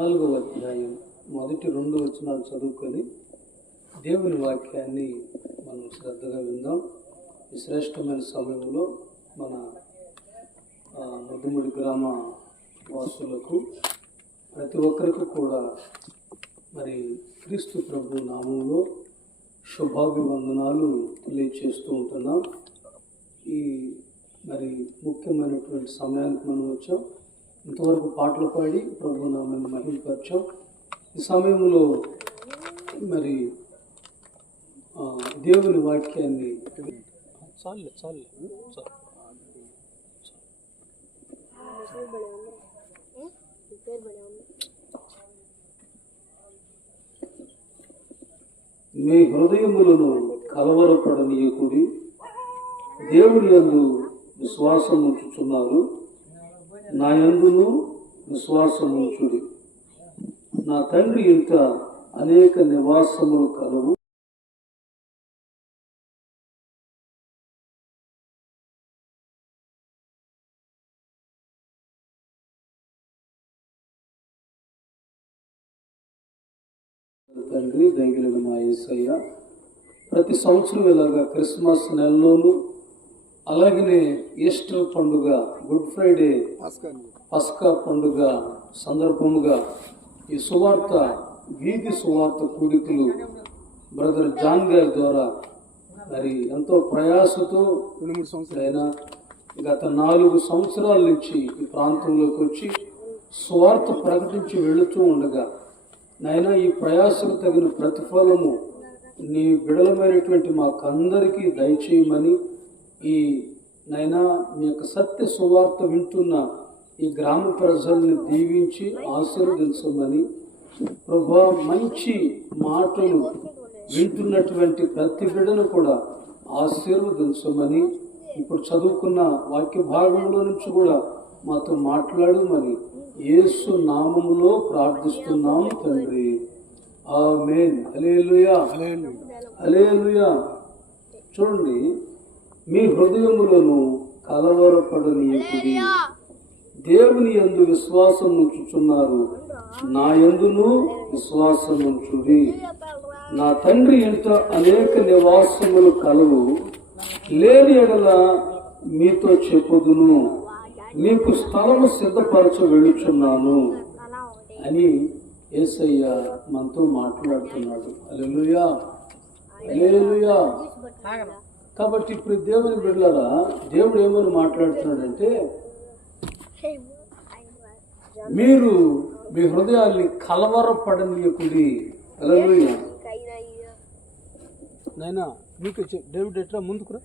4వ అధ్యాయం మొదటి 2 వచనాలు చదువుకొని దేవుని వాక్యాన్ని మనం శ్రద్ధగా విందాం. ఈ శ్రేష్టమైన సమయంలో మన ముద్దుముడి గ్రామ వాసులకు ప్రతి ఒక్కరికి కూడా మరి క్రీస్తు ప్రభు నామంలో శుభాభివందనాలు తెలియచేస్తూ ఉంటున్నాం. ఈ మరి ముఖ్యమైనటువంటి సమయానికి మనం వచ్చాం. ఇంతవరకు పాటలు పాడి ప్రభు నామాన్ని మహిమపరిచాం. ఈ సమయంలో మరి దేవుని వాక్యాన్ని మీ హృదయములను కలవరపడనీయకుడి, దేవుని యందు విశ్వాసం ఉంచుచున్నారు, నా యందును విశ్వాసం ఉంచుడి. నా తండ్రి ఇంట అనేక నివాసములు కలవు, తండ్రి దైవమైన మా యేసయ్య ప్రతి సంవత్సరం ఇలాగా క్రిస్మస్ నెలలోనూ అలాగనే ఈస్టర్ పండుగ, గుడ్ ఫ్రైడే, పస్కా పండుగ సందర్భముగా ఈ సువార్త వీధి సువార్త కూడికలు బ్రదర్ జాన్ గారి ద్వారా మరి ఎంతో ప్రయాసతో ఆయన గత 4 సంవత్సరాల నుంచి ఈ ప్రాంతంలోకి వచ్చి సువార్త ప్రకటించి వెళుతూ ఉండగా, నాయనా ఈ ప్రయాసకు తగిన ప్రతిఫలము నీ బిడలమైనటువంటి మాకందరికీ దయచేయమని, ఈ నైనా మీ యొక్క సత్య సువార్త వింటున్న ఈ గ్రామ ప్రజల్ని దీవించి ఆశీర్వదించమని, ప్రభువా మంచి మాటలు వింటున్నటువంటి ప్రతి బిడ్డను కూడా ఆశీర్వదించమని, ఇప్పుడు చదువుకున్న వాక్య భాగంలో నుంచి కూడా మాతో మాట్లాడమని యేసు నామములో ప్రార్థిస్తున్నాం తండ్రి, ఆమేన్. హల్లెలూయా, హల్లెలూయా. చూడండి, మీ హృదయములను కలవరపడనీయకుడి, దేవుని యందు విశ్వాసం ఉంచుచున్నారు, నా యందును విశ్వాసం ఉంచుడి. నా తండ్రి ఇంట అనేక నివాసములు కలవు, లేని ఎడల మీతో చెప్పుదును, మీకు స్థలము సిద్ధపరచ వెళ్ళుచున్నాను అని యేసయ్య మనతో మాట్లాడుతున్నాడు. హల్లెలూయా, హల్లెలూయా. కాబట్టి ఇప్పుడు దేవుని బిడ్డలారా, దేవుడు ఏమని మాట్లాడుతున్నాడంటే, మీరు మీ హృదయాల్ని కలవరపడనీయకుడి. హల్లెలూయా. నైనా మీకు డేవిడ్ ఎట్లా ముందుకురా,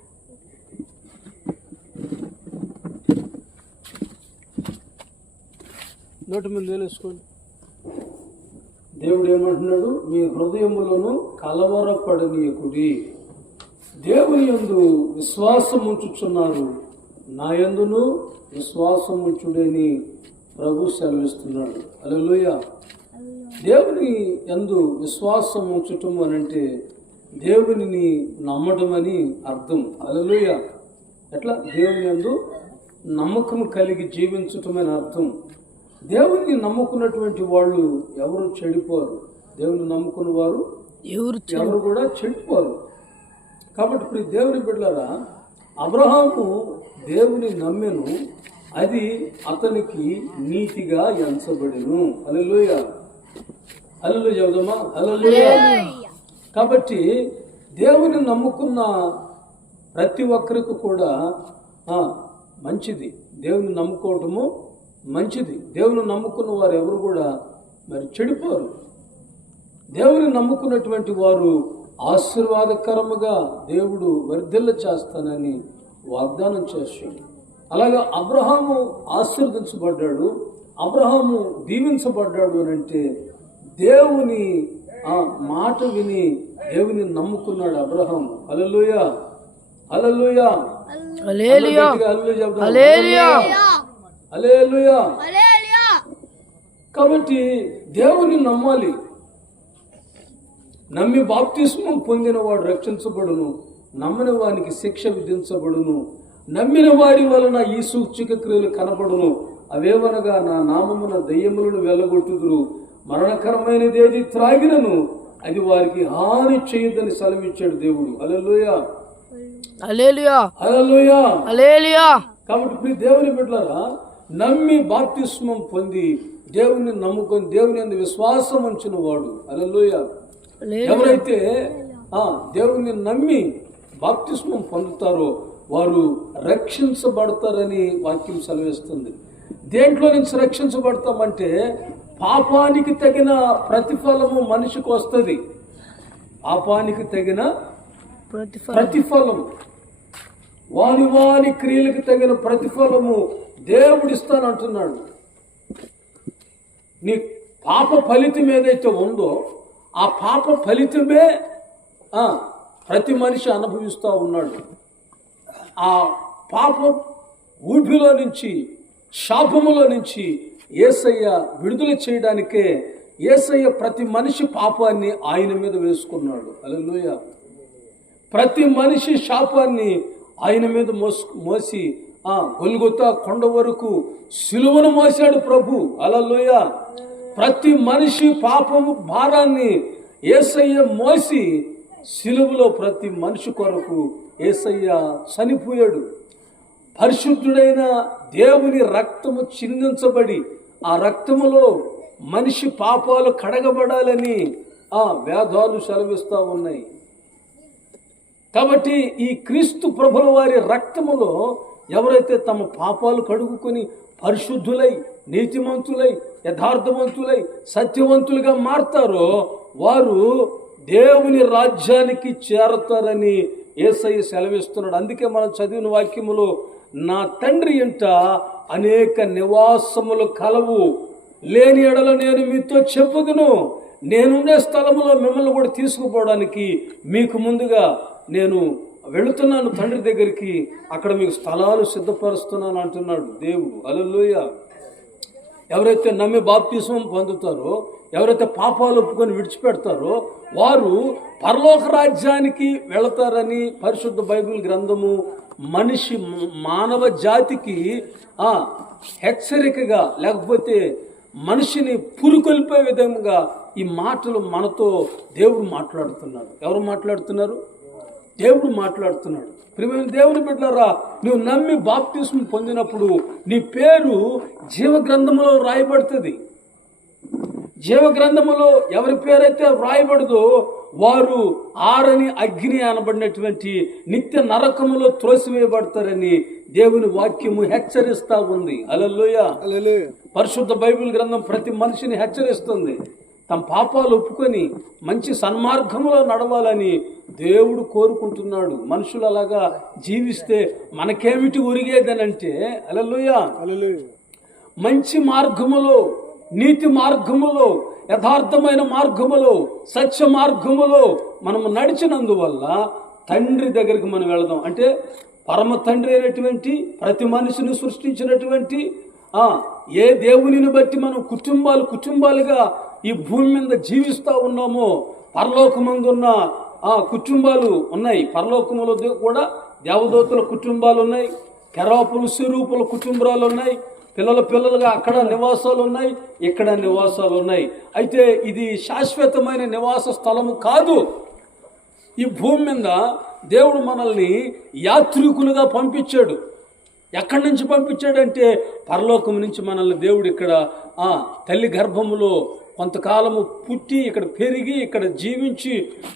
నోటి మీద వేసుకోండి. దేవుడు ఏమంటున్నాడు? మీ హృదయములను కలవరపడనీయకుడి, దేవుని యందు విశ్వాసం ఉంచుచున్నారు, నా యందును విశ్వాసం ఉంచుడని ప్రభు సెలవిస్తున్నాడు. హల్లెలూయా. దేవుని యందు విశ్వాసం ఉంచటం అని అంటే దేవునిని నమ్మటం అని అర్థం. హల్లెలూయా. ఎట్లా? దేవుని యందు నమ్మకం కలిగి జీవించటం అని అర్థం. దేవుని నమ్ముకున్నటువంటి వాళ్ళు ఎవరు చెడిపోరు. దేవుని నమ్ముకున్న వారు ఎవరు కూడా చెడిపోరు. కాబట్టి ఇప్పుడు దేవుని బిడ్డలారా, అబ్రహాము దేవుని నమ్మెను, అది అతనికి నీతిగా ఎంచబడెను. హల్లెలూయా, హల్లెలూయా చెబుదామా? హల్లెలూయా. కాబట్టి దేవుని నమ్ముకున్న ప్రతి ఒక్కరికి కూడా మంచిది, దేవుని నమ్ముకోవటము మంచిది. దేవుని నమ్ముకున్న వారు ఎవరు కూడా మరి చెడిపోరు. దేవుని నమ్ముకున్నటువంటి వారు ఆశీర్వాదకరముగా దేవుడు వర్ధిల్ల చేస్తానని వాగ్దానం చేస్తాడు. అలాగా అబ్రహాము ఆశీర్వదించబడ్డాడు, అబ్రహాము దీవించబడ్డాడు అని అంటే దేవుని మాట విని దేవుని నమ్ముకున్నాడు అబ్రహాము. హల్లెలూయా, హల్లెలూయా, హల్లెలూయా, హల్లెలూయా, హల్లెలూయా. కాబట్టి దేవుని నమ్మాలి. నమ్మి బాప్తిస్మం పొందిన వాడు రక్షించబడును, నమ్మని వానికి శిక్ష విధించబడును. నమ్మిన వారి వలన ఈ సూచక క్రియలు కనబడును, అవేవనగా నా నామమున దయ్యములను వెళ్ళగొట్టుదురు, మరణకరమైనది ఏది త్రాగినను అది వారికి హాని చేయదని సెలవిచ్చాడు దేవుడు. హల్లెలూయా, హల్లెలూయా, హల్లెలూయా, హల్లెలూయా. కాబట్టి ప్రియ దేవుని బిడ్డలారా, నమ్మి బాప్తిస్మం పొంది దేవుని నమ్ముకొని దేవుని యందు విశ్వాసం ఉంచిన వాడు, హల్లెలూయా, ఎవరైతే దేవుని నమ్మి బాప్తిస్మం పొందుతారో వారు రక్షించబడతారని వాక్యం సెలవిస్తుంది. దేంట్లో నుంచి రక్షించబడతామంటే పాపానికి తగిన ప్రతిఫలము మనిషికి వస్తుంది. పాపానికి తగిన ప్రతిఫలం, వాని వాని క్రియలకు తగిన ప్రతిఫలము దేవుడిస్తానంటున్నాడు. నీ పాప ఫలితం ఏదైతే ఉందో ఆ పాప ఫలితమే ప్రతి మనిషి అనుభవిస్తూ ఉన్నాడు. ఆ పాప ఊపిలో నుంచి, శాపములో నుంచి యేసయ్య విడుదల చేయడానికే యేసయ్య ప్రతి మనిషి పాపాన్ని ఆయన మీద వేసుకున్నాడు. హల్లెలూయా, ప్రతి మనిషి శాపాన్ని ఆయన మీద మోసి గొల్గొతా కొండ వరకు సిలువను మోసాడు ప్రభు. హల్లెలూయా, ప్రతి మనిషి పాపము భారాన్ని యేసయ్య మోసి సిలువలో ప్రతి మనిషి కొరకు యేసయ్య చనిపోయాడు. పరిశుద్ధుడైన దేవుని రక్తము చిందించబడి ఆ రక్తములో మనిషి పాపాలు కడగబడాలని వేదాలు సెలవిస్తూ ఉన్నాయి. కాబట్టి ఈ క్రీస్తు ప్రభుల వారి రక్తములో ఎవరైతే తమ పాపాలు కడుగుకొని పరిశుద్ధులై, నీతిమంతులై, యథార్థవంతులై, సత్యవంతులుగా మారతారో వారు దేవుని రాజ్యానికి చేరతారని యేసయ్య సెలవిస్తున్నాడు. అందుకే మనం చదివిన వాక్యములో నా తండ్రి ఇంట అనేక నివాసములు కలవు, లేని ఎడల నేను మీతో చెప్పుదును, నేనుండే స్థలములో మిమ్మల్ని కూడా తీసుకుపోవడానికి మీకు ముందుగా నేను వెళుతున్నాను తండ్రి దగ్గరికి, అక్కడ మీకు స్థలాలు సిద్ధపరుస్తున్నాను అంటున్నాడు దేవుడు. హల్లెలూయా, ఎవరైతే నమ్మి బాప్తిస్మం పొందుతారో, ఎవరైతే పాపాలు ఒప్పుకొని విడిచిపెడతారో వారు పరలోక రాజ్యానికి వెళతారని పరిశుద్ధ బైబిల్ గ్రంథము మానవ జాతికి హెచ్చరికగా, లేకపోతే మనిషిని పురుకొల్పే విధంగా ఈ మాటలు మనతో దేవుడు మాట్లాడుతున్నాడు. ఎవరు మాట్లాడుతున్నారు? దేవుడు మాట్లాడుతున్నాడు. ప్రియమైన దేవుని బిడ్డలారా, నువ్వు నమ్మి బాప్తిస్మం పొందినప్పుడు నీ పేరు జీవగ్రంథములో రాయబడుతుంది. జీవగ్రంథములో ఎవరి పేరైతే రాయబడదో వారు ఆరని అగ్ని అనబడినటువంటి నిత్య నరకములో త్రోసివేయబడతారని దేవుని వాక్యము హెచ్చరిస్తా ఉంది. హల్లెలూయా, పరిశుద్ధ బైబిల్ గ్రంథం ప్రతి మనిషిని హెచ్చరిస్తుంది. తమ పాపాలు ఒప్పుకొని మంచి సన్మార్గంలో నడవాలని దేవుడు కోరుకుంటున్నాడు. మనుషులు అలాగా జీవిస్తే మనకేమిటి ఒరిగేదనంటే, హల్లెలూయా, మంచి మార్గములో, నీతి మార్గములో, యథార్థమైన మార్గములో, సత్య మార్గములో మనము నడిచినందువల్ల తండ్రి దగ్గరికి మనం వెళదాం. అంటే పరమ తండ్రి అయినటువంటి ప్రతి మనిషిని సృష్టించినటువంటి ఏ దేవునిని బట్టి మనం కుటుంబాలుగా ఈ భూమి మీద జీవిస్తూ ఉన్నామో పరలోకమందున్న కుటుంబాలు ఉన్నాయి. పరలోకములో కూడా దేవదూతల కుటుంబాలు ఉన్నాయి, కెరాపులు, స్వరూపుల కుటుంబాలు ఉన్నాయి, పిల్లలుగా అక్కడ నివాసాలు ఉన్నాయి, ఇక్కడ నివాసాలు ఉన్నాయి. అయితే ఇది శాశ్వతమైన నివాస స్థలము కాదు. ఈ భూమి మీద దేవుడు మనల్ని యాత్రికులుగా పంపించాడు. ఎక్కడి నుంచి పంపించాడంటే పరలోకం నుంచి మనల్ని దేవుడు ఇక్కడ తల్లి గర్భములో కొంతకాలము పుట్టి ఇక్కడ పెరిగి ఇక్కడ జీవించి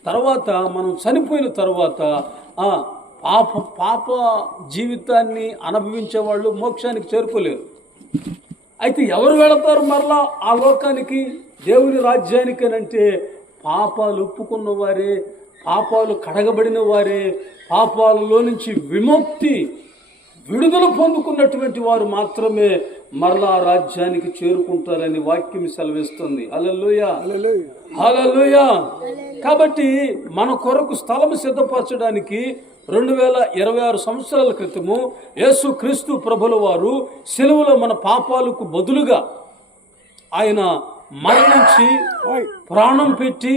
తర్వాత మనం చనిపోయిన తర్వాత పాప జీవితాన్ని అనుభవించే వాళ్ళు మోక్షానికి చేరుకోలేరు. అయితే ఎవరు వెళతారు మరలా ఆ లోకానికి, దేవుని రాజ్యానికి అంటే పాపాలు ఒప్పుకున్న వారే, పాపాలు కడగబడిన వారే, పాపాలలో నుంచి విడుదల పొందుకున్నటువంటి వారు మాత్రమే మరలా రాజ్యానికి చేరుకుంటారని వాక్యం సెలవిస్తుంది. హల్లెలూయా, హల్లెలూయా. కాబట్టి మన కొరకు స్థలం సిద్ధపరచడానికి 2026 సంవత్సరాల క్రితము యేసు క్రీస్తు ప్రభుల వారు సిలువలో మన పాపాలకు బదులుగా ఆయన మరణించి ప్రాణం పెట్టి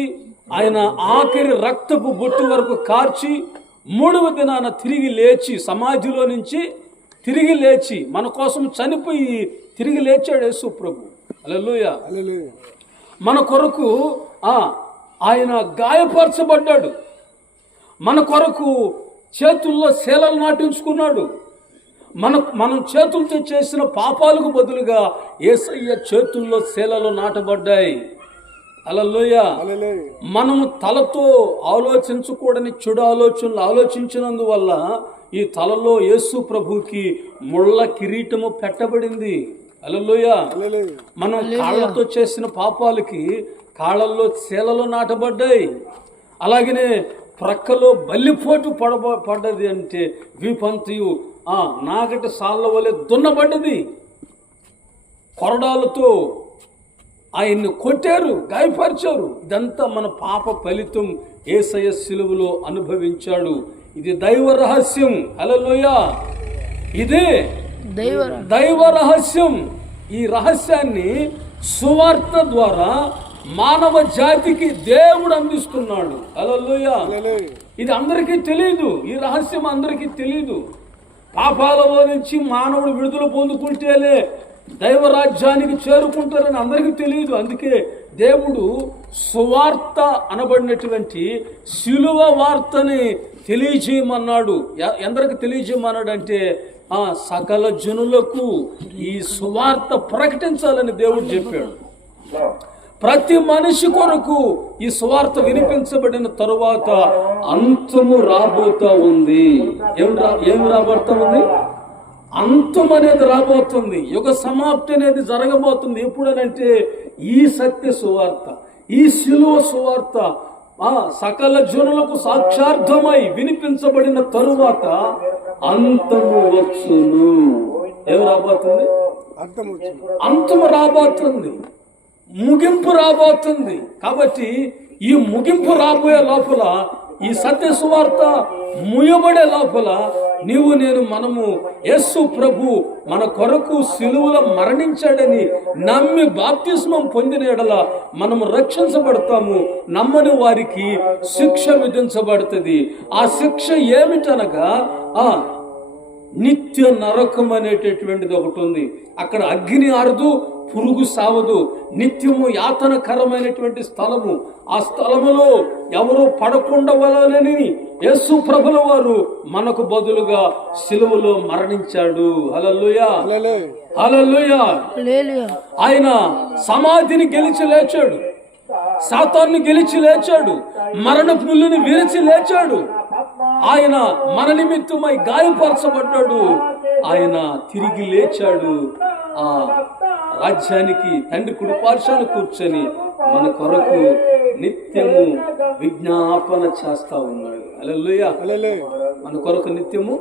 ఆయన ఆఖరి రక్తపు బొట్టు వరకు కార్చి 3వ దినాన తిరిగి లేచి, సమాధిలో నుంచి తిరిగి లేచి మన కోసం చనిపోయి తిరిగి లేచాడు యేసు ప్రభు. హల్లెలూయా. మన కొరకు ఆయన గాయపరచబడ్డాడు, మన కొరకు చేతుల్లో శీలలు నాటించుకున్నాడు. మనం చేతులతో చేసిన పాపాలకు బదులుగా యేసయ్య చేతుల్లో శీలలు నాటబడ్డాయి. హల్లెలూయా. మనము తలతో ఆలోచించకూడని చెడు ఆలోచనలు ఆలోచించినందువల్ల ఈ తలలో యేసు ప్రభుకి ముళ్ళ కిరీటము పెట్టబడింది. హల్లెలూయా. మనం కాళ్ళతో చేసిన పాపాలకి కాళ్ళల్లో శీలలు నాటబడ్డాయి. అలాగనే ప్రక్కలో బల్లిపోటు పడ్డది అంటే వీపంతయు నాగటి సాళ్ళ వలె దున్నబడ్డది. కొరడాలతో ఆయన్ని కొట్టారు, గాయపరిచారు. ఇదంతా మన పాప ఫలితం యేసయ్య సిలువలో అనుభవించాడు. ఇది దైవ రహస్యం. హల్లెలూయా. ఇదే దైవ రహస్యం. ఈ రహస్యాన్ని సువార్త ద్వారా మానవ జాతికి దేవుడు అందిస్తున్నాడు. హల్లెలూయా. ఇది అందరికీ తెలియదు, ఈ రహస్యం అందరికీ తెలియదు. పాపాలలో నుంచి మానవుడు విడుదల పొందుకుంటేలే దైవరాజ్యానికి చేరుకుంటారని అందరికీ తెలియదు. అందుకే దేవుడు సువార్త అనబడినటువంటి శిలువ వార్తని తెలియజేయమన్నాడు. ఎందరికి తెలియజేయమన్నాడు అంటే సకల జనులకు ఈ సువార్త ప్రకటించాలని దేవుడు చెప్పాడు. ప్రతి మనిషి కొరకు ఈ సువార్త వినిపించబడిన తరువాత అంతము రాబోతా ఉంది. ఏం రాబోతా ఉంది? అంతం అనేది రాబోతుంది. యుగ సమాప్తి అనేది జరగబోతుంది. ఎప్పుడనంటే ఈ సత్య సువార్త, ఈ శిలువ సువార్త సకల జనులకు సాక్షార్థమై వినిపించబడిన తరువాత అంతము వచ్చును. ఏం రాబోతుంది? అంతము రాబోతుంది, ముగింపు రాబోతుంది. కాబట్టి ఈ ముగింపు రాబోయే లోపల, ఈ సత్య సువార్త ముయబడే లోపల మనము యేసు ప్రభు మన కొరకు సిలువలో మరణించాడని నమ్మి బాప్తిస్మం పొందిన ఎడల మనము రక్షించబడతాము. నమ్మని వారికి శిక్ష విధించబడుతుంది. ఆ శిక్ష ఏమిటనగా నిత్య నరకం అనేటటువంటిది ఒకటి ఉంది. అక్కడ అగ్ని ఆరదు, పురుగు సావదు, నిత్యము యాతనకరమైనటువంటి స్థలము. ఆ స్థలములో ఎవరు పడకుండవలనని యేసు ప్రభుల వారు మనకు బదులుగా సిలువలో మరణించాడు. హల్లెలూయా, హల్లెలూయా. ఆయన సమాధిని గెలిచి లేచాడు, సాతాన్ని గెలిచి లేచాడు, మరణపు ముళ్ళుని విరిచి లేచాడు. ఆయన మన నిమిత్తమై గాయపరచబడ్డాడు. ఆయన తిరిగి లేచాడు. ఆ రాజ్యానికి తండ్రి కుడి పార్శ్వాన కూర్చొని మన కొరకు నిత్యము విజ్ఞాపన చేస్తా ఉన్నాడు. హల్లెలూయా. మన కొరకు నిత్యము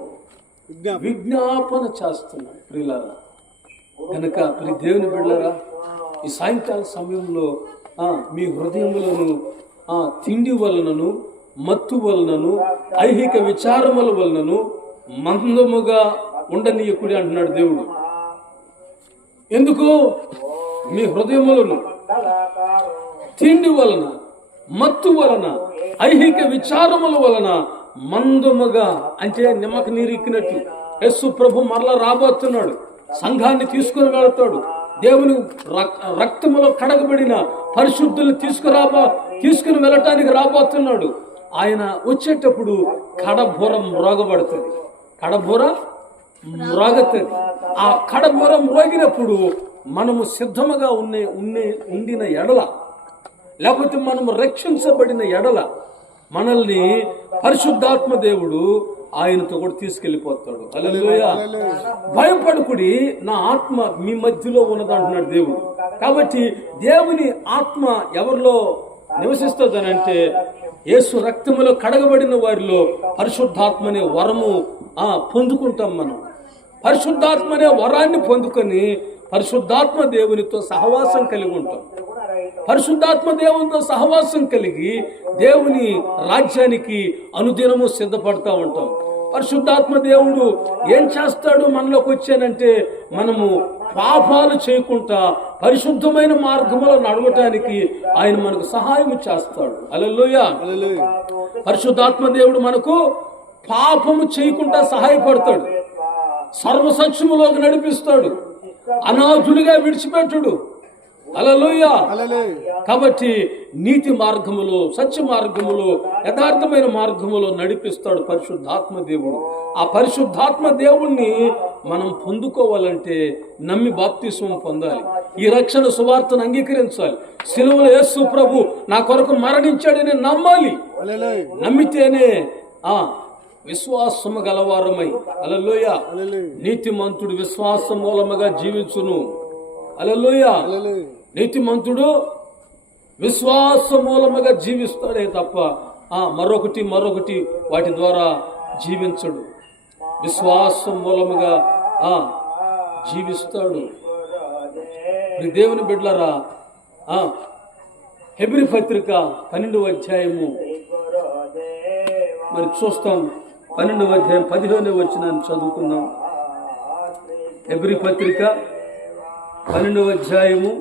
విజ్ఞాపన చేస్తున్నాడు. ప్రియులారా, కనుక ప్రియ దేవుని బిడ్డలారా, ఈ సాయంకాల సమయంలో మీ హృదయములను తిండి వలనను, మత్తు వలనను, ఐహిక విచారముల వలనను మందముగా ఉండనీయకుడి అంటున్నాడు దేవుడు. ఎందుకు? మీ హృదయములను తిండి వలన, మత్తు వలన, ఐహిక విచారముల వలన మందముగా, అంటే నిమ్మక నీరు ఎక్కినట్టు యేసు ప్రభు మరలా రాబోతున్నాడు. సంఘాన్ని తీసుకుని వెళతాడు. దేవుని రక్తములో కడగబడిన పరిశుద్ధుల్ని తీసుకుని వెళ్ళటానికి రాబోతున్నాడు. ఆయన వచ్చేటప్పుడు కడబూర మ్రోగబడుతుంది. కడబూర మ్రోగుతుంది. ఆ కడబూర మ్రోగినప్పుడు మనము సిద్ధముగా ఉండిన ఎడల, లేకపోతే మనము రక్షించబడిన ఎడల, మనల్ని పరిశుద్ధాత్మ దేవుడు ఆయనతో కూడా తీసుకెళ్లిపోతాడు. హల్లెలూయా. భయపడకుడి, నా ఆత్మ మీ మధ్యలో ఉన్నదంటున్నాడు దేవుడు. కాబట్టి దేవుని ఆత్మ ఎవరిలో నివసిస్తుందనంటే యేసు రక్తములో కడగబడిన వారిలో పరిశుద్ధాత్మనే వరము పొందుకుంటాం. మనం పరిశుద్ధాత్మనే వరాన్ని పొందుకొని పరిశుద్ధాత్మ దేవునితో సహవాసం కలిగి ఉంటాం. పరిశుద్ధాత్మ దేవునితో సహవాసం కలిగి దేవుని రాజ్యానికి అనుదినము సిద్ధపడతా ఉంటాం. పరిశుద్ధాత్మ దేవుడు ఏం చేస్తాడు మనలోకి వచ్చానంటే, మనము పాపాలు చేయకుండా పరిశుద్ధమైన మార్గంలో నడవటానికి ఆయన మనకు సహాయం చేస్తాడు. హల్లెలూయా. పరిశుద్ధాత్మ దేవుడు మనకు పాపము చేయకుండా సహాయపడతాడు, సర్వసత్యములోకి నడిపిస్తాడు, అనాథుడిగా విడిచిపెట్టడు. హల్లెలూయా. హల్లెలూయా. కాబట్టి నీతి మార్గములో, సత్య మార్గములో, యథార్థమైన మార్గములో నడిపిస్తాడు పరిశుద్ధాత్మ దేవుడు. ఆ పరిశుద్ధాత్మ దేవుణ్ణి మనం పొందుకోవాలంటే నమ్మి బాప్తిస్మం పొందాలి. ఈ రక్షణ సువార్తను అంగీకరించాలి. సిలువలో యేసు ప్రభు నా కొరకు మరణించాడని నమ్మాలి. హల్లెలూయా. నమ్మితేనే విశ్వాసము గలవారమై, హల్లెలూయా, హల్లెలూయా. నీతిమంతుడు విశ్వాసం మూలముగా జీవించును. హల్లెలూయా. హల్లెలూయా. నీతిమంతుడు విశ్వాస మూలముగా జీవిస్తాడే తప్ప మరొకటి వాటి ద్వారా జీవించడు. విశ్వాసం మూలముగా జీవిస్తాడు. దేవుని బిడ్డలారా, హెబ్రీ పత్రిక 12వ అధ్యాయము మరి చూస్తాం. 12వ అధ్యాయం 15వ వచనాన్ని చదువుకుందాం. హెబ్రీ పత్రిక 12వ అధ్యాయము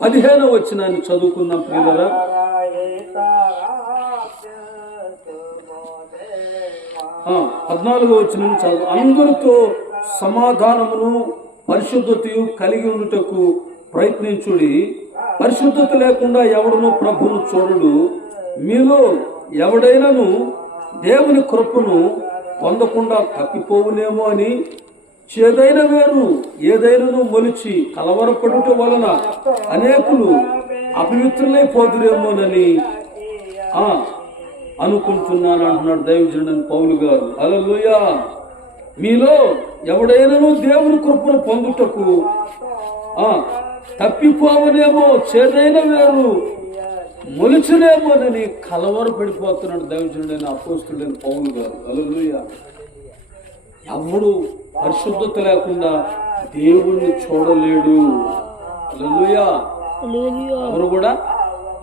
15వ వచనాన్ని చదువుకుందాం ప్రియులారా. 14వ వచనం చదువు. అందరితో సమాధానమును పరిశుద్ధతయు కలిగి ఉండుటకు ప్రయత్నించుడి. పరిశుద్ధత లేకుండా ఎవడును ప్రభువును చూడడు. మీలో ఎవడైనాను దేవుని కృపను పొందకుండా తప్పిపోవునేమో అని చేదైన వేరు ఏదైనాను మొలిచి కలవరపడుట వలన అనేకులు అపవిత్రులైపోదురేమోనని అనుకుంటున్నాను అంటున్నాడు దైవజనుడైన పౌలు గారు. హల్లెలూయా. మీలో ఎవడైనాను దేవుని కృపను పొందుటకు తప్పిపోవనేమో, చేదైన వేరు మొలిచినేమోనని కలవరపడిపోతున్నాడు దైవజనుడైన అపోస్తుడైన పౌలు గారు. హల్లెలూయా. ఎవడు పరిశుద్ధత లేకుండా దేవుణ్ణి చూడలేడు. హల్లెలూయా. ఎవరు కూడా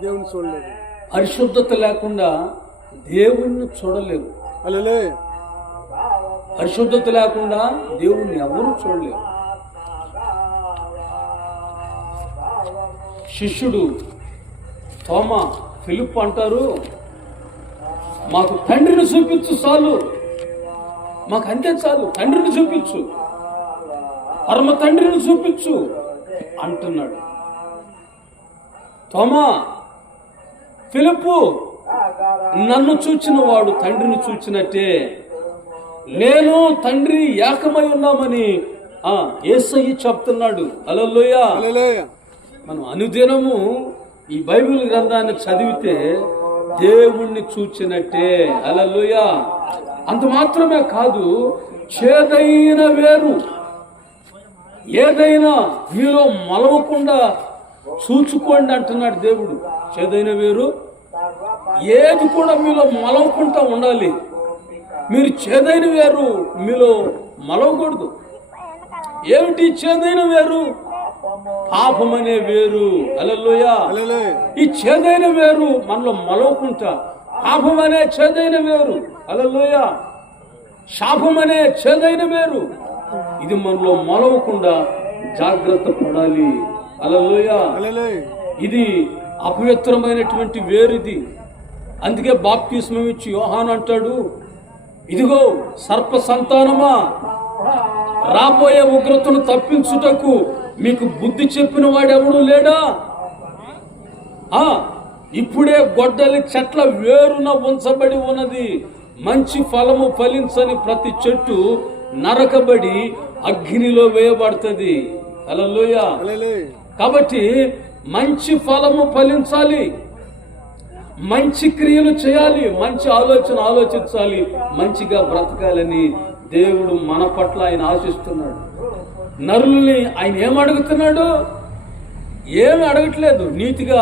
దేవుని చూడలేదు. పరిశుద్ధత లేకుండా దేవుణ్ణి చూడలేరు. హల్లెలూయా. పరిశుద్ధత లేకుండా దేవుణ్ణి ఎవరు చూడలేరు. శిష్యుడు తోమా, ఫిలిప్ అంటారు, మాకు తండ్రిని చూపించు చాలు, మాకు అంతే చాలు, తండ్రిని చూపించు, పరమ తండ్రిని చూపించు అంటున్నాడు. తోమా, ఫిలిప్పు, నన్ను చూచిన వాడు తండ్రిని చూచినట్టే, నేను తండ్రి ఏకమై ఉన్నామని యేసయ్య చెప్తున్నాడు. హల్లెలూయా. హల్లెలూయా. మనం అనుదినము ఈ బైబిల్ గ్రంథాన్ని చదివితే దేవుణ్ణి చూచినట్టే. హల్లెలూయా. అంత మాత్రమే కాదు, చేదైన వేరు ఏదైనా మీలో మలవకుండా చూచుకోండి అంటున్నాడు దేవుడు. చేదైన వేరు ఏది కూడా మీలో మలవకుండా ఉండాలి. మీరు చేదైన వేరు మీలో మలవకూడదు. ఏమిటి చేదైన వేరు? పాపమనే వేరు. హల్లెలూయా. హల్లెలూయా. ఈ చేదైన వేరు మనలో మలవకుంటా, పాపం అనే చేదైన వేరు, హల్లెలూయా, శాపం అనే చేదైన వేరు, ఇది మనలో మలవకుండా జాగ్రత్త పడాలి. హల్లెలూయా. హల్లెలూయా. ఇది అపవిత్రమైనటువంటి వేరుది. అందుకే బాప్తిస్మం ఇచ్చి యోహాను అంటాడు, ఇదిగో సర్ప సంతానమా, రాబోయే ఉగ్రతను తప్పించుటకు మీకు బుద్ధి చెప్పిన వాడెవడు లేడా? ఇప్పుడే గొడ్డలి చెట్ల వేరున ఉంచబడి ఉన్నది. మంచి ఫలము ఫలించని ప్రతి చెట్టు నరకబడి అగ్నిలో వేయబడుతుంది. హల్లెలూయా. కాబట్టి మంచి ఫలము ఫలించాలి, మంచి క్రియలు చేయాలి, మంచి ఆలోచించాలి, మంచిగా బ్రతకాలని దేవుడు మన పట్ల ఆయన ఆశిస్తున్నాడు. నరుల్ని ఆయన ఏమడుగుతున్నాడు? ఏమి అడగట్లేదు. నీతిగా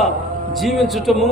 జీవించటము,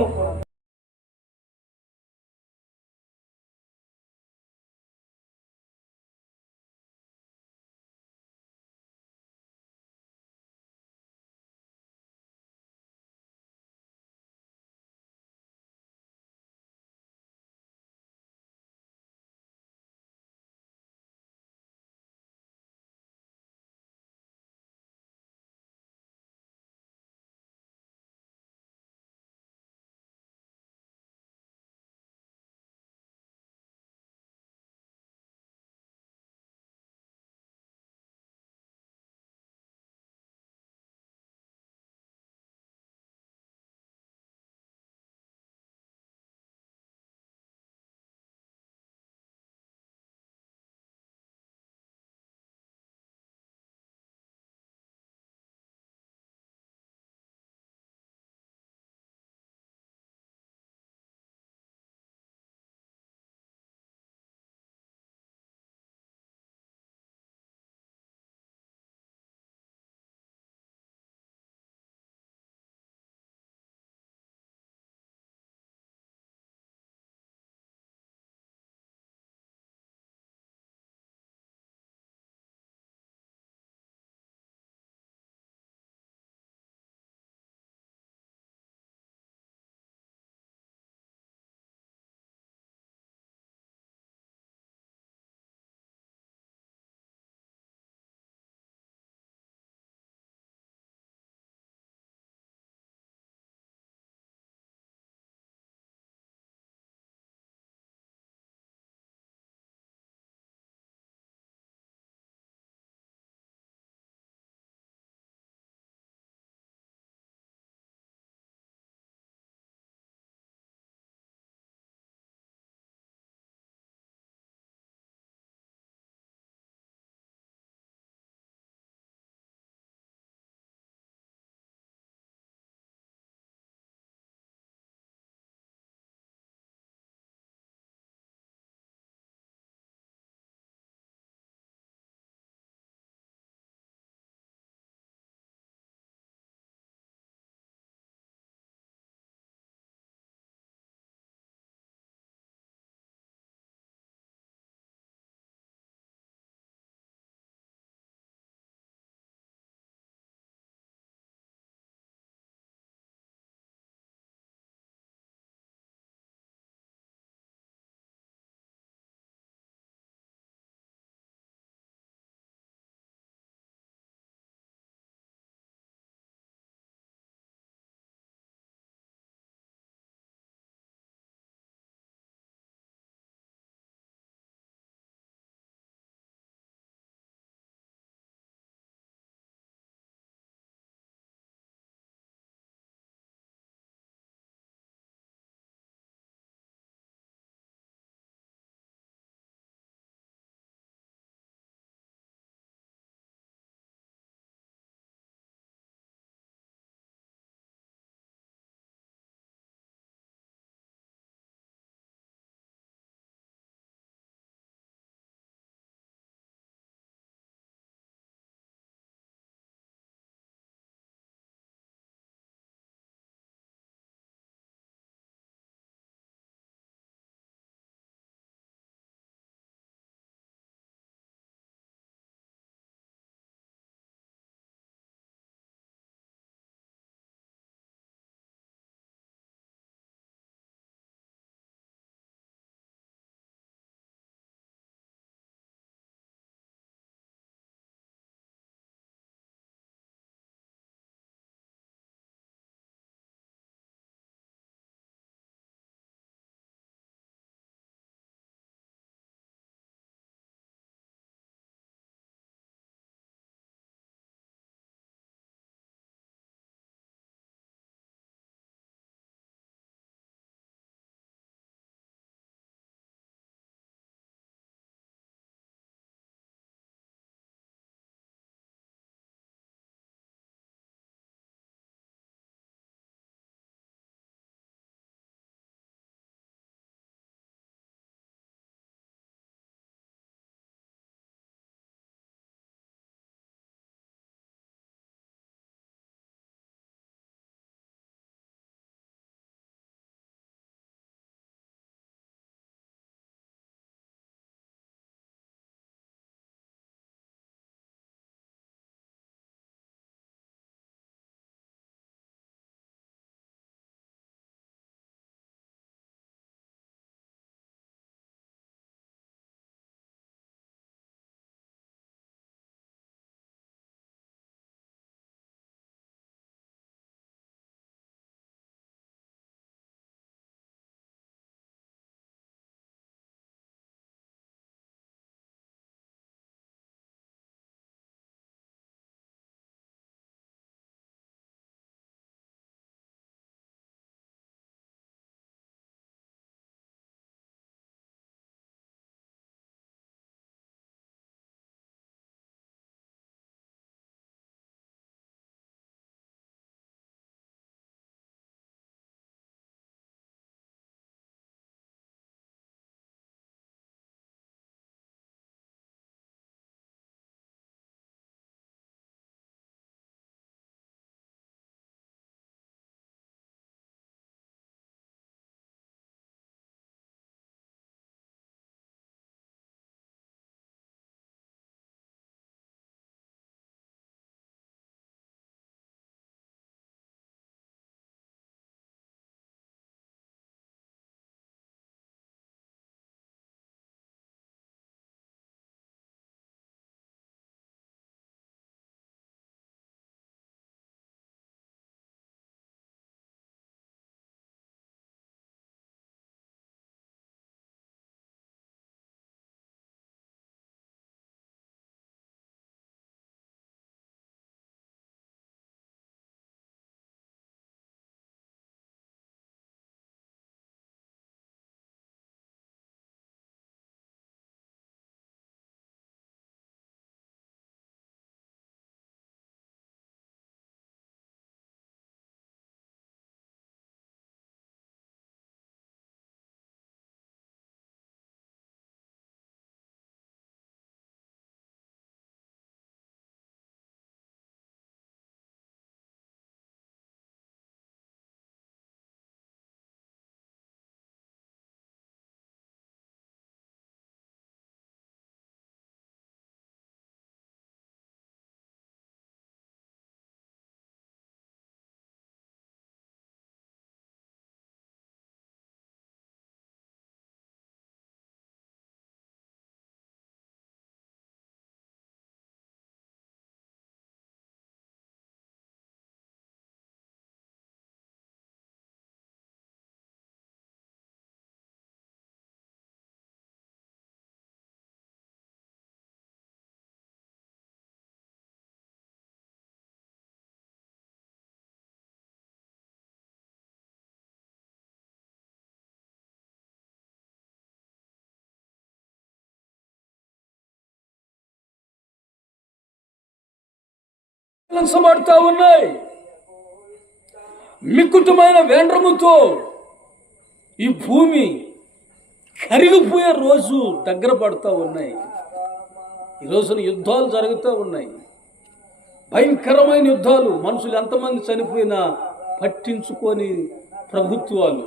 హింసపడతా ఉన్నాయి. మిక్కుటమైన వేండ్రముతో ఈ భూమి కరిగిపోయే రోజు దగ్గర పడుతూ ఉన్నాయి. ఈ రోజున యుద్ధాలు జరుగుతూ ఉన్నాయి, భయంకరమైన యుద్ధాలు. మనుషులు ఎంతమంది చనిపోయినా పట్టించుకొని ప్రభుత్వాలు,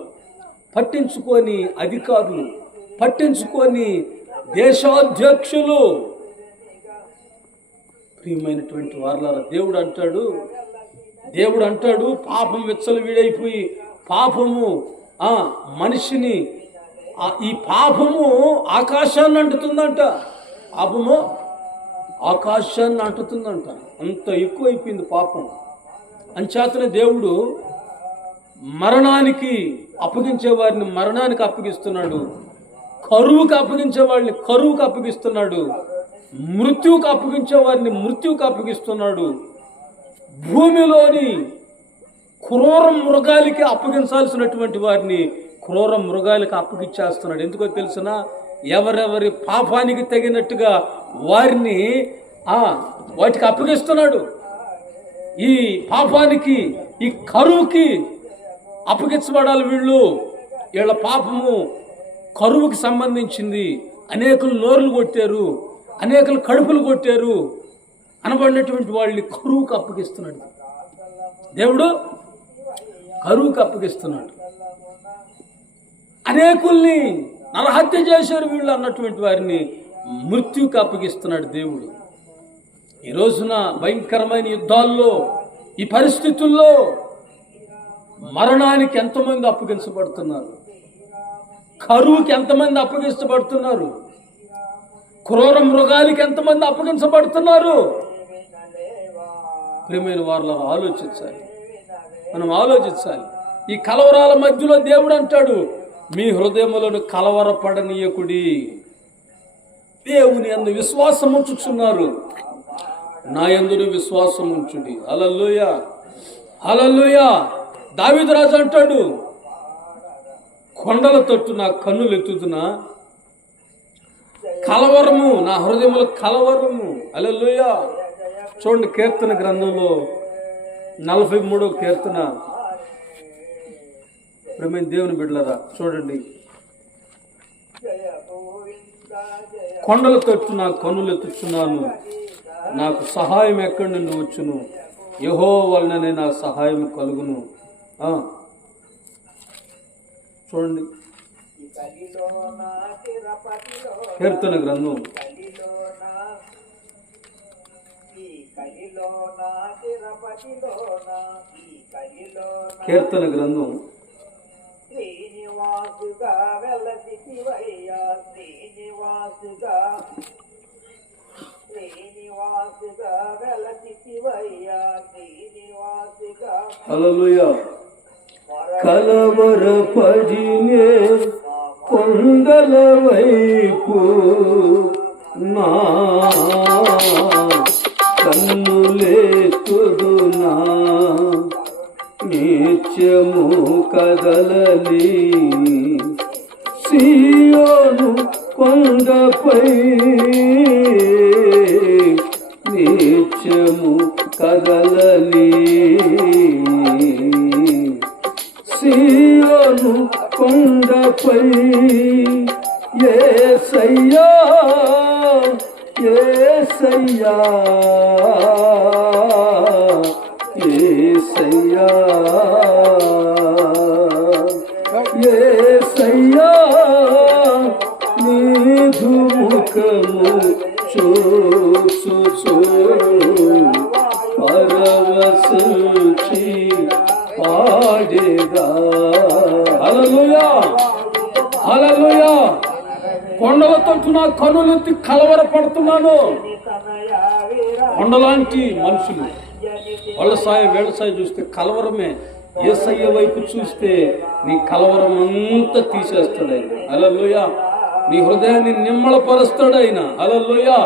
పట్టించుకొని అధికారులు, పట్టించుకొని దేశాధ్యక్షులు. ప్రియమైనటువంటి వారలారా, దేవుడు అంటాడు పాపం విచ్చలవిడైపోయి పాపము మనిషిని, ఈ పాపము ఆకాశాన్ని అంటుతుందంట. పాపము ఆకాశాన్ని అంటుతుందంట. అంత ఎక్కువైపోయింది పాపం. అంచేతనే దేవుడు మరణానికి అప్పగించే వారిని మరణానికి అప్పగిస్తున్నాడు, కరువుకు అప్పగించే వారిని కరువుకు అప్పగిస్తున్నాడు, మృత్యువుకు అప్పగించే వారిని మృత్యువుకు అప్పగిస్తున్నాడు. భూమిలోని క్రూర మృగాలకి అప్పగించాల్సినటువంటి వారిని క్రూర మృగాలకి అప్పగించేస్తున్నాడు. ఎందుకో తెలిసిన, ఎవరెవరి పాపానికి తగినట్టుగా వారిని వాటికి అప్పగిస్తున్నాడు. ఈ పాపానికి, ఈ కరువుకి అప్పగించబడాలి వీళ్ళు. వీళ్ళ పాపము కరువుకి సంబంధించింది. అనేకులు నోరులు కొట్టారు, అనేకులు కడుపులు కొట్టారు అనబడినటువంటి వాళ్ళని కరువుకు అప్పగిస్తున్నాడు దేవుడు. కరువుకు అప్పగిస్తున్నాడు. అనేకుల్ని నరహత్య చేశారు వీళ్ళు అన్నటువంటి వారిని మృత్యుకు అప్పగిస్తున్నాడు దేవుడు. ఈ రోజున భయంకరమైన యుద్ధాల్లో, ఈ పరిస్థితుల్లో మరణానికి ఎంతమంది అప్పగించబడుతున్నారు, కరువుకి ఎంతమంది అప్పగించబడుతున్నారు, క్రూర మృగాలకి ఎంతమంది అప్పగించబడుతున్నారు. ప్రియమైన వారిలో ఆలోచించాలి, మనం ఆలోచించాలి. ఈ కలవరాల మధ్యలో దేవుడు అంటాడు, మీ హృదయములను కలవరపడనీయకుడి. దేవుని యందు విశ్వాసం ఉంచుచున్నారు, నా యందును విశ్వాసం ఉంచుడి. హల్లెలూయా, హల్లెలూయా. దావీదు రాజు అంటాడు, కొండల తట్టు నా కన్నులు ఎత్తుతున్నా, కలవరము నా హృదయముల కలవరము. హల్లెలూయా. చూడండి, కీర్తన గ్రంథంలో 43వ కీర్తన. ప్రియమైన దేవుని బిడ్డలారా చూడండి, కొండల తట్టు నా కన్నులు ఎత్తుచున్నాను, నాకు సహాయం ఎక్కడి నుండి వచ్చును, యెహోవా వలననే నా సహాయం కలుగును. చూడండి, కీర్తన గ్రంథం కీర్తన గ్రంథం హల్లెలూయా. కలవరపడినే కొండల వైపు నా కన్నులెత్తుదునా, నిత్యము కదలని సీయోను కొండపై, నిత్యము కదలని సీయోను కొండపై. యేసయ్యా, యేసయ్యా, యేసయ్యా, యేసయ్యా, నీదు ముఖము చూచుచు పరవశించి పాడేగా. హల్లెలూయా, హల్లెలూయా. కొండల తట్టు నా కన్నులెత్తి కలవరపడుతున్నాను. కొండలాంటి మనుషులు వాళ్ళ సాయ వేళ సాయ చూస్తే కలవరమే. యేసయ్య వైపు చూస్తే నీ కలవరం అంతా తీసేస్తాడు ఆయన. హల్లెలూయా. నీ హృదయాన్ని నిమ్మళపరుస్తాడు ఆయన. హల్లెలూయా.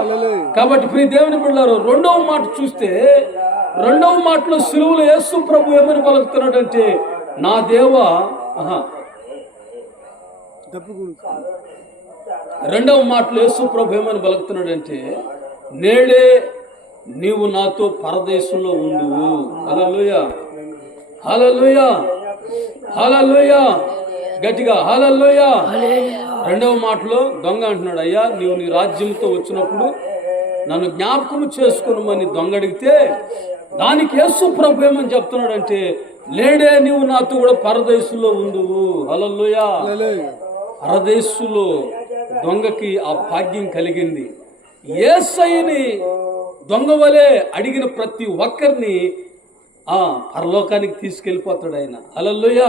కాబట్టి ప్రియ దేవుని బిడ్డలారా, రెండవ మాట చూస్తే, రెండవ మాటలో సిలువలో యేసు ప్రభు ఏమని పలుకుతున్నాడంటే, నా దేవా. రెండవ మాటలో యేసు ప్రభు ఏమని పలుకుతున్నాడంటే, నేడే నీవు నాతో పరదేశంలో ఉండువు. హల్లెలూయా, హల్లెలూయా, హల్లెలూయా, గట్టిగా హల్లెలూయా. రెండవ మాటలో దొంగ అంటున్నాడు, అయ్యా నీవు నీ రాజ్యంతో వచ్చినప్పుడు నన్ను జ్ఞాపకం చేసుకున్నామని దొంగ అడిగితే దానికి యేసు ప్రభు ఏమని చెప్తున్నాడంటే, లేడే నీవు నాతో కూడా పరదేశంలో ఉండువు. హల్లెలూయా. పరదేశంలో దొంగకి ఆ భాగ్యం కలిగింది. యేసయ్యని దొంగ వలె అడిగిన ప్రతి ఒక్కరిని పరలోకానికి తీసుకెళ్ళిపోతాడు ఆయన. హల్లెలూయా.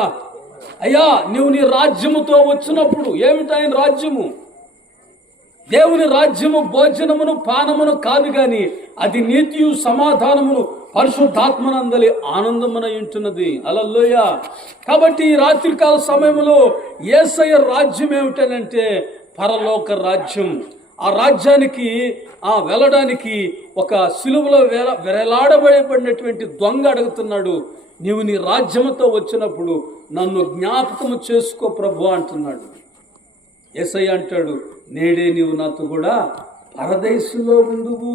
అయ్యా నీవు నీ రాజ్యముతో వచ్చినప్పుడు, ఏమిటి ఆయన రాజ్యము? దేవుని రాజ్యము భోజనమును పానమును కాదు గాని అది నీతియు సమాధానమును పరిశుద్ధాత్మనందలి ఆనందమున ఉంటున్నది. హల్లెలూయా. కాబట్టి ఈ రాత్రికాల సమయంలో యేసయ్య రాజ్యం ఏమిటనంటే పరలోక రాజ్యం. ఆ రాజ్యానికి వెళ్ళడానికి ఒక సిలువలో వేలాడబడినటువంటి దొంగ అడుగుతున్నాడు, నీవు నీ రాజ్యముతో వచ్చినప్పుడు నన్ను జ్ఞాపకము చేసుకో ప్రభు అంటున్నాడు. యేసయ్య అంటాడు, నేడే నీవు నాతో కూడా పరదేశంలో ఉండువు,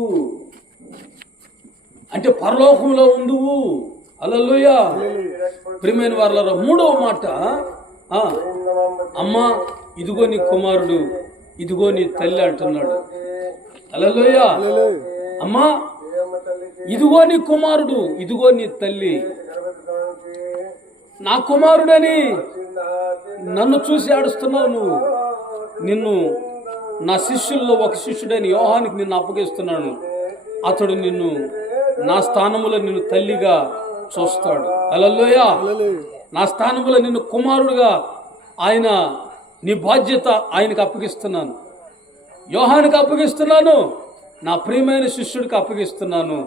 అంటే పరలోకంలో ఉండువు. హల్లెలూయా. ప్రియమైన వారలారా, మూడవ మాట, అమ్మా ఇదిగో నీ కుమారుడు, ఇదిగో నీ తల్లి అంటున్నాడు. హల్లెలూయా. అమ్మా ఇదిగో నీ కుమారుడు, ఇదిగో నీ తల్లి. నా కుమారుడని నన్ను చూసి ఆడుస్తున్నావు నువ్వు. నిన్ను నా శిష్యుల్లో ఒక శిష్యుడైన యోహానికి నిన్ను అప్పగిస్తున్నాను. అతడు నిన్ను నా స్థానములో నిన్ను తల్లిగా చూస్తాడు. హల్లెలూయా. నా స్థానములో నిన్ను కుమారుడుగా ఆయన, నీ బాధ్యత ఆయనకు అప్పగిస్తున్నాను, యోహానికి అప్పగిస్తున్నాను, నా ప్రియమైన శిష్యుడికి అప్పగిస్తున్నాను.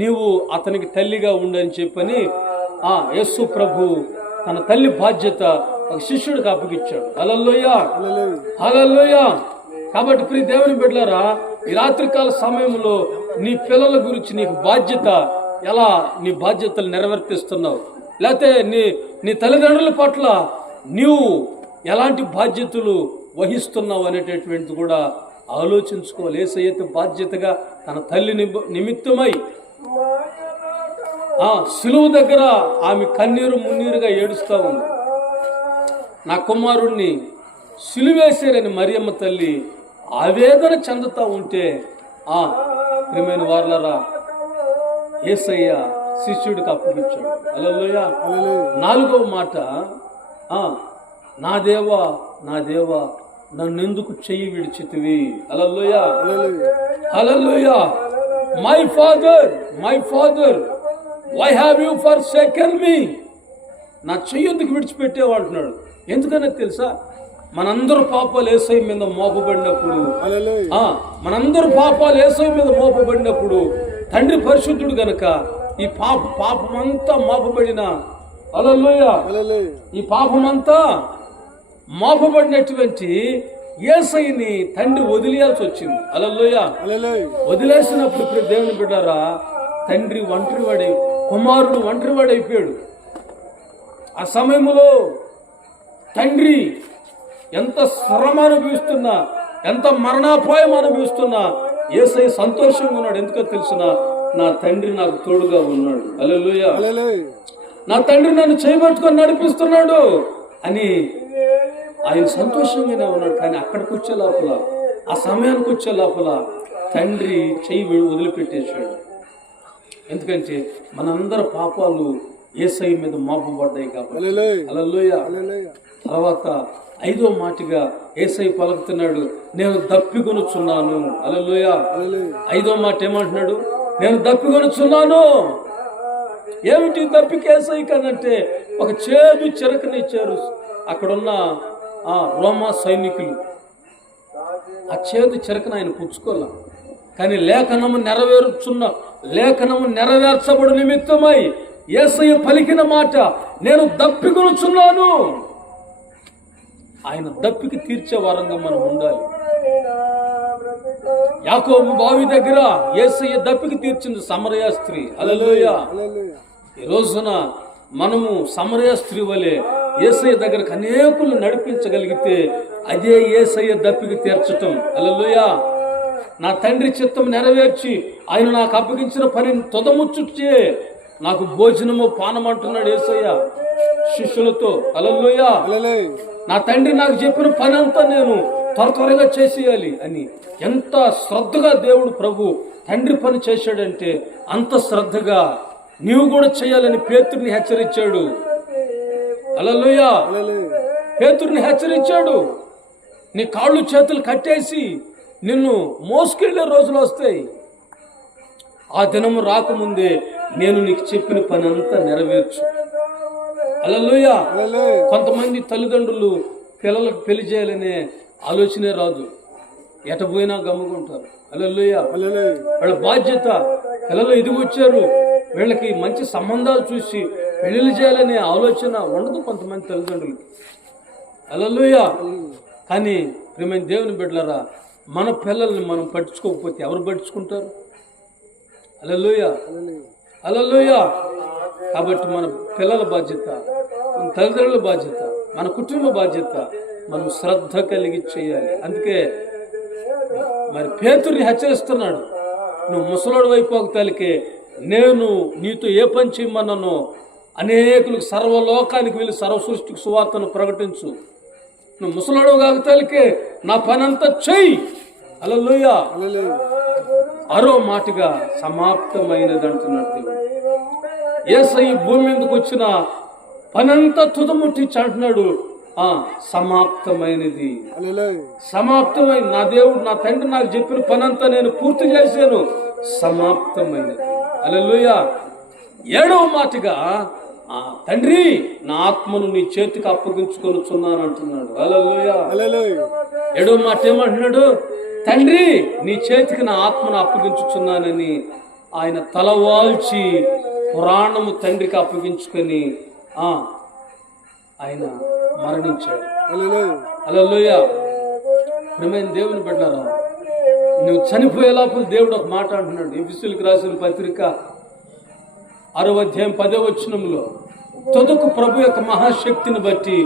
నీవు అతనికి తల్లిగా ఉండని చెప్పని యేసు ప్రభు తన తల్లి బాధ్యత ఒక శిష్యుడికి అప్పగించాడు. హల్లెలూయా, హల్లెలూయా. కాబట్టి ప్రియ దేవుని బిడ్డలారా, ఈ రాత్రికాల సమయంలో నీ పిల్లల గురించి నీకు బాధ్యత, ఎలా నీ బాధ్యతలు నెరవేర్తిస్తున్నావు, లేకపోతే నీ తల్లిదండ్రుల పట్ల నీవు ఎలాంటి బాధ్యతలు వహిస్తున్నావు అనేటటువంటిది కూడా ఆలోచించుకోవాలి. యేసయ్య బాధ్యతగా తన తల్లి నిమిత్తమై సిలువ దగ్గర ఆమె కన్నీరు మున్నీరుగా ఏడుస్తూ ఉంది. నా కుమారుణ్ణి సిలువేశారని మరియమ్మ తల్లి ఆవేదన చెందుతూ ఉంటే, ప్రియమైన వారలారా, యేసయ్య శిష్యుడికి అప్పగించాడు. హల్లెలూయా. నాలుగవ మాట, నా దేవా నా దేవా నన్నెందుకు చెయ్యి విడిచితివి. Hallelujah, hallelujah. My father why have you forsaken me. నా చెయ్యి ఎందుకు విడిచిపెట్టేవా అంటున్నాడు. ఎందుకన్నా తెలుసా, మనందరూ పాపాలు యేసయ్య మీద మోపబడినప్పుడు, తండ్రి పరిశుద్ధుడు గనక ఈ పాపమంతా మోపబడిన, హల్లెలూయా, ఈ పాపమంతా మోపబడినటువంటి యేసయ్యని తండ్రి వదిలేయాల్సి వచ్చింది. హల్లెలూయా. వదిలేసినప్పుడు ఇప్పుడు దేవుని బిడ్డారా, తండ్రి ఒంటరివాడై, కుమారుడు ఒంటరివాడైపోయాడు. ఆ సమయంలో తండ్రి ఎంత శ్రమ అనుభవిస్తున్నా, ఎంత మరణాపాయం అనుభవిస్తున్నా యేసయ్య సంతోషంగా ఉన్నాడు. ఎందుకో తెలుసిన, నా తండ్రి నాకు తోడుగా ఉన్నాడు. హల్లెలూయా. నా తండ్రి నన్ను చేయబట్టుకొని నడిపిస్తున్నాడు అని ఆయన సంతోషంగానే ఉన్నాడు. కానీ అక్కడికి వచ్చే లోపల, ఆ సమయానికి వచ్చే లోపల తండ్రి చెయ్యి వదిలిపెట్టేశాడు. ఎందుకంటే మనందరి పాపాలు యేసయ్య మీద మోపబడ్డాయి కాబట్టి. హల్లెలూయా. తర్వాత ఐదో మాటగా యేసయ్య పలుకుతున్నాడు, నేను దప్పికొనుచున్నాను. హల్లెలూయా. ఐదో మాట ఏమంటున్నాడు, నేను దప్పికొనుచున్నాను. ఏమిటి దప్పిక యేసయ్య కనంటే, ఒక చేదు చెరకనిచ్చారు అక్కడున్న రోమా సైనికులు. ఆ చేదు చెరకను ఆయన పుచ్చుకోలే. కానీ లేఖనము నెరవేర్చబడు నిమిత్తమై యేసయ్య పలికిన మాట, నేను దప్పికొనుచున్నాను. ఆయన దప్పికి తీర్చే వారంగా మనం ఉండాలి. యాకోబు బావి దగ్గర యేసయ్య దప్పికి తీర్చింది సమరయ స్త్రీ. హల్లెలూయా. ఈ రోజున మనము సమరయ స్త్రీ వలె యేసయ్య దగ్గరకు అనేకులు నడిపించగలిగితే అదే యేసయ్య దప్పికి తీర్చటం. హల్లెలూయా. నా తండ్రి చిత్తం నెరవేర్చి ఆయన నాకు అప్పగించిన పనిని తొదముచ్చుచ్చే నాకు భోజనము పానం అంటున్నాడు యేసయ్య శిష్యులతో. హల్లెలూయా. హల్లెలూయా. నా తండ్రి నాకు చెప్పిన పని అంతా నేను త్వరగా చేసేయాలి అని ఎంత శ్రద్ధగా దేవుడు ప్రభు తండ్రి పని చేశాడంటే అంత శ్రద్ధగా నీవు కూడా చేయాలని పేతురుని హెచ్చరించాడు. హల్లెలూయా. హల్లెలూయా. పేతురుని హెచ్చరించాడు. నీ కాళ్ళు చేతులు కట్టేసి నిన్ను మోసుకెళ్లే రోజులు వస్తాయి. ఆ దినము రాకముందే నేను నీకు చెప్పిన పని అంతా నెరవేర్చు. హల్లెలూయా. హల్లెలూయా. కొంతమంది తల్లిదండ్రులు పిల్లలకు పెళ్లి చేయాలనే ఆలోచనే రాదు, ఎట పోయినా గమ్ముకుంటారు. హల్లెలూయా. హల్లెలూయా. వాళ్ళ బాధ్యత పిల్లలు ఎదిగొచ్చారు, వీళ్ళకి మంచి సంబంధాలు చూసి పెళ్లిళ్ళు చేయాలనే ఆలోచన ఉండదు కొంతమంది తల్లిదండ్రులకి. హల్లెలూయా. కానీ ప్రియమైన దేవుని బిడ్డలారా, మన పిల్లల్ని మనం పట్టించుకోకపోతే ఎవరు పట్టించుకుంటారు? హల్లెలూయా. హల్లెలూయా. కాబట్టి మన పిల్లల బాధ్యత, మన తల్లిదండ్రుల బాధ్యత, మన కుటుంబ బాధ్యత మనం శ్రద్ధ కలిగి చేయాలి. అందుకే మరి పేతుర్ని హెచ్చరిస్తున్నాడు, నువ్వు ముసలోడు వైపోక తలికే నేను నీతో ఏ పని చేయమన్నానో అనేకులకు సర్వలోకానికి వెళ్ళి సర్వ సృష్టికి సువార్తను ప్రకటించు. నువ్వు ముసలోడు కాక తలికే నా పని అంతా చెయ్యి. హల్లెలూయా. హల్లెలూయా. ఆరో మాటగా సమాప్తమైనది అంటున్నాడు దేవుడు. యేసయ్య భూమి మీదకి వచ్చిన పనంతా తుదముట్టించి అంటున్నాడు, సమాప్తమైనది. హల్లెలూయా. సమాప్తమైంది. నా దేవుడు నా తండ్రి నాకు చెప్పిన పనంతా నేను పూర్తి చేశాను, సమాప్తమైనది. హల్లెలూయా. ఏడవ మాటగా తండ్రి నా ఆత్మను నీ చేతికి అప్పగించుకొనుచున్నాను అంటున్నాడు. హల్లెలూయా. హల్లెలూయా. ఏడవ మాట ఏమంటున్నాడు? తండ్రి నీ చేతికి నా ఆత్మను అప్పగించుచున్నానని ఆయన తలవాల్చి పురాణము తండ్రికి అప్పగించుకొని ఆయన మరణించాడు. హల్లెలూయా. హల్లెలూయా. ప్రియమైన దేవుని బిడ్డలారా, నువ్వు చనిపోయేలోపల దేవుడు ఒక మాట అంటున్నాడు. ఎఫెసీయులకు రాసిన పత్రిక 6వ అధ్యాయం 10వ వచనంలో, తుదకు ప్రభు యొక్క మహాశక్తిని బట్టి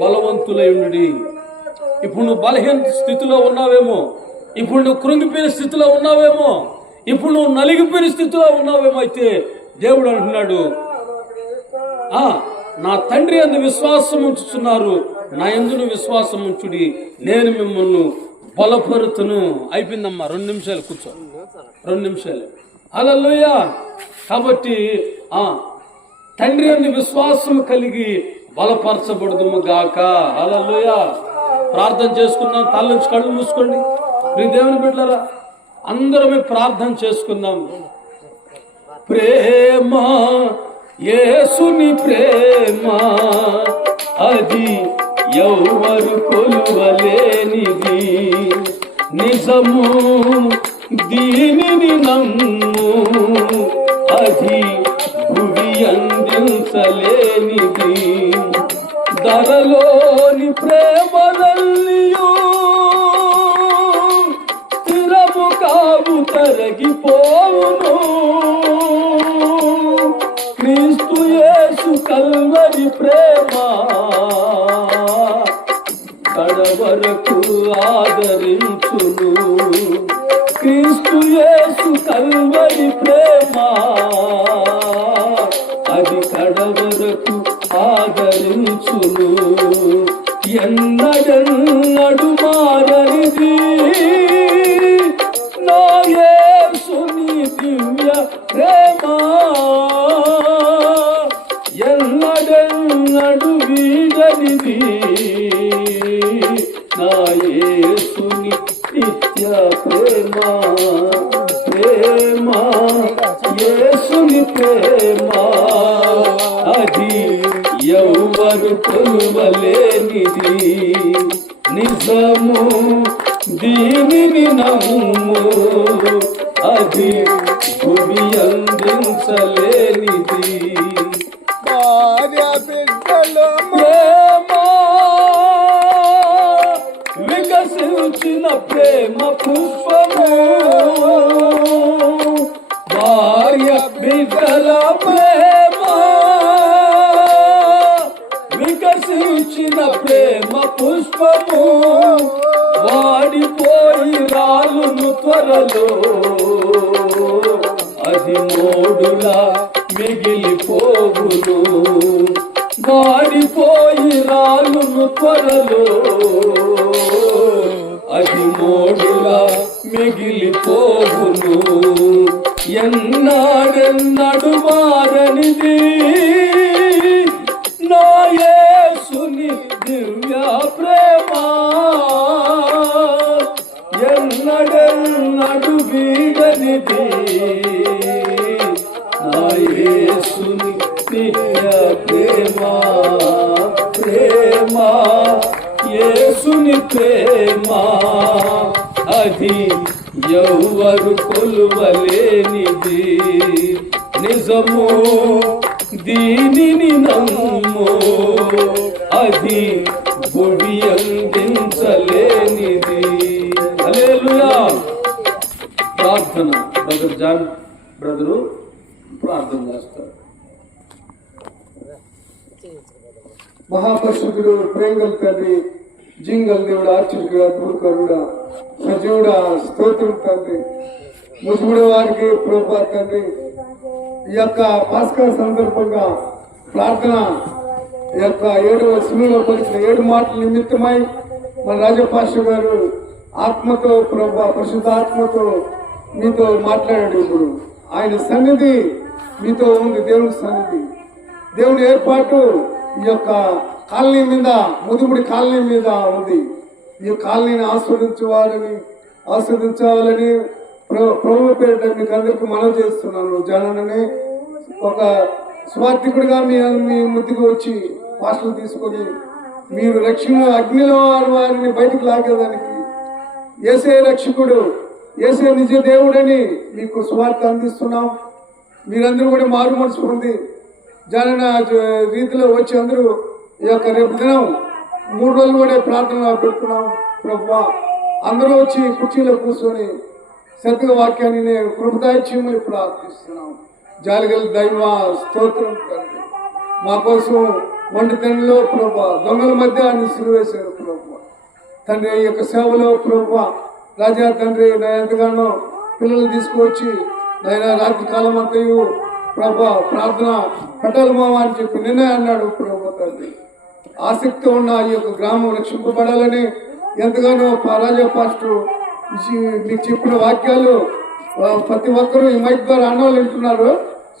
బలవంతులై ఉండుడి. ఇప్పుడు నువ్వు బలహీన స్థితిలో ఉన్నావేమో, ఇప్పుడు నువ్వు కృంగిపోయిన స్థితిలో ఉన్నావేమో, ఇప్పుడు నువ్వు నలిగిపోయిన స్థితిలో ఉన్నావేమో, అయితే దేవుడు అంటున్నాడు, నా తండ్రి యందు విశ్వాసం ఉంచుతున్నారు, నా యందును విశ్వాసం ఉంచుడి, నేను మిమ్మల్ని బలపరుతును. అయిపోయిందమ్మా, 2 నిమిషాలు కూర్చో, 2 నిమిషాలు. హల్లెలూయా. కాబట్టి తండ్రి యందు విశ్వాసం కలిగి బలపరచబడదుము గాక. హల్లెలూయా. ప్రార్థన చేసుకుందాం. తల నుంచి కళ్ళు మూసుకోండి. మీ దేవుని బిడ్డలారా, అందరమే ప్రార్థన చేసుకుందాం. ప్రేమ, యేసుని ప్రేమ, అది ఎవరు కొలువలేనిది. నిజము దీనిని నమ్ము, అది భువి అందించలేనిది. ధరలోని ప్రేమలన్నీయు స్థిరము కావు, తరగిపోవును. క్రీస్తు యేసు కల్వరి ప్రేమ కడవరకు ఆదరించును. క్రీస్తు యేసు కల్వరి ప్రేమ అది కడవరకు ఆదరించును. ఎన్నడెన్నడు మారనిది నా యేసుని దివ్య ప్రేమ, ఎన్నడెన్నడు వీడనిది నా యేసుని నిత్య ప్రేమ. ప్రేమ, యేసుని ప్రేమ, అది ఎవరు కొలువలేనిది. నిజము దీనిని నమ్ము, అది భూమి అందించలేనిది. భార్య బిడ్డలు ప్రేమ వికసించిన ప్రేమ పుష్పము, భార్య బిడ్డల ప్రేమ వికసించిన ప్రేమ పుష్పము, వాడిపోయి రాలును త్వరలో, అది మోడులా మిగిలిపోవును. వాడిపోయి రాలును త్వరలో, అది మోడులా మిగిలిపోవును. ఎన్నాడెన్నడు మారనిది నా యేసుని దివ్య ప్రేమ, ఎన్నడెన్నడు వీడనిది నా యేసుని దివ్య ప్రేమ. ప్రేమ యేసుని ప్రేమ, అది ఎవ్వరు కొలువలేనిది. నిజము దీనిని నమ్ము, అది భువి అందించలేనిది. హల్లెలూయా. ప్రార్థన. బ్రదర్ జాన్ బ్రదరు ప్రార్థన చేస్తారు. మహాపరిశుద్ధుడు, ప్రేంగల్ తండ్రి, జింగల్ దేవుడు, ఆశ్చర్యుడా, పూర్వకుడా, సజీవుడా, స్తోత్రం తండ్రి. ముసుగుడు వారికి ప్రభా తండ్రి, ఈ యొక్క పాస్కా సందర్భంగా ప్రార్థన, ఈ యొక్క 7వ సిలువలో పలికిన 7 మాటల నిమిత్తమై మన రాజపాస్టర్ గారు ఆత్మతో ప్రభా, పరిశుద్ధ ఆత్మతో మీతో మాట్లాడాడు. ఇప్పుడు ఆయన సన్నిధి మీతో ఉంది. దేవుని సన్నిధి, దేవుని ఏర్పాటు ఈ యొక్క కాలనీ మీద, ముదుగుడి కాలనీ మీద ఉంది. ఈ కాలనీని ఆస్వాదించాలని ప్రభు పేరిట మీకు అందరికీ మనవి చేస్తున్నాను. జనాన్ని ఒక స్వార్థికుడిగా మీ ముందుకు వచ్చి పాస్టర్లు తీసుకొని మీరు రక్షణ అగ్నిలో వారిని బయటకు లాగేదానికి, యేసే రక్షకుడు, యేసే నిజ దేవుడని మీకు స్వార్థ అందిస్తున్నాం. మీరందరూ కూడా మారు మనసు పొంది జన రీతిలో వచ్చి అందరూ ఈ యొక్క రేపు దినం 3 రోజులు కూడా ప్రార్థన పెడుతున్నాం. ప్రభువా, అందరూ వచ్చి కుర్చీలో కూర్చొని సత్య వాక్యాన్ని కృపదాయిచ్యమని ప్రార్థిస్తున్నాం. జాలిగల దైవ స్తోత్రం తండ్రి. మా కోసం వంటి తండ్రిలో ప్రభా, దొంగల మధ్య ఆయన సిలువేశారు ప్రభా తండ్రి. ఈ యొక్క సేవలో ప్రభా రాజా తండ్రి, నేను ఎంతగానో పిల్లలు తీసుకువచ్చి నేను రాత్రి కాలం అంతయు ప్రభా ప్రార్థన పెట్టాలి మావా అని చెప్పి నిన్నే అన్నాడు ప్రభా తండ్రి. ఆసక్తి ఉన్న ఈ యొక్క గ్రామం రక్షింపబడాలని ఎంతగానో రాజా పాస్టర్ మీకు చెప్పిన వాక్యాలు ప్రతి ఒక్కరూ ఈ మైక్ ద్వారా అన్నవాళ్ళు వింటున్నారు.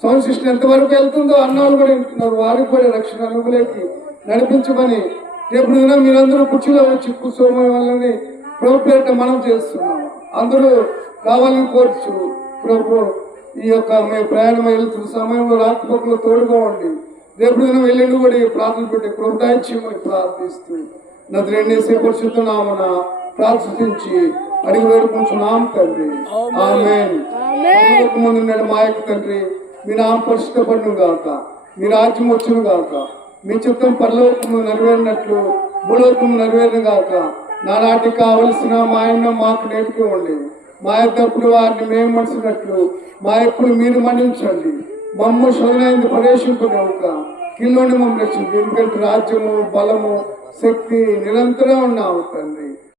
సౌండ్ సిస్టమ్ ఎంతవరకు వెళ్తుందో అన్నవాళ్ళు కూడా వింటున్నారు. వారికి కూడా రక్షణ అనుభూతికి నడిపించమని రేపు దినం మీరందరూ కుర్చీలో వచ్చి కూర్చోమని వాళ్ళని ప్రభు పేరిట మనం చేస్తున్నాము. అందరూ కావాలని కోరుచు ప్రభు. ఈ యొక్క మేము ప్రయాణం వెళ్తున్న సమయంలో రాకపోకలు తోడుగా ఉండి రేపు దినం వెళ్ళండి కూడా ప్రార్థన పెట్టి కృపదాయిచ్యమని ప్రార్థిస్తూ నదులెండేసే పరిశుద్ధనామన ప్రార్థించి అడిగి వేడుకుంటున్నాం తండ్రి. ఆమేన్. ముందు మా యొక్క తండ్రి, మీ నామ పరిశుద్ధపడును గాక, మీ రాజ్యం వచ్చును గాక, మీ చిత్తం పరలోకము నెరవేరినట్లు భూలోకము నెరవేరును గాక. నానాటికి కావలసిన మా ఆయన మాకు నేర్చుకోండి. మా యొక్కప్పుడు వారిని మేము మనిషినట్లు మా ఎప్పుడు మీరు మన్నించండి. మమ్మ శోధనైంది ప్రవేశింపక కిల్లోని మమ్మల్ని రక్షించు. ఎందుకంటే రాజ్యము, బలము, శక్తి నిరంతరం ఉన్నావు తండ్రి.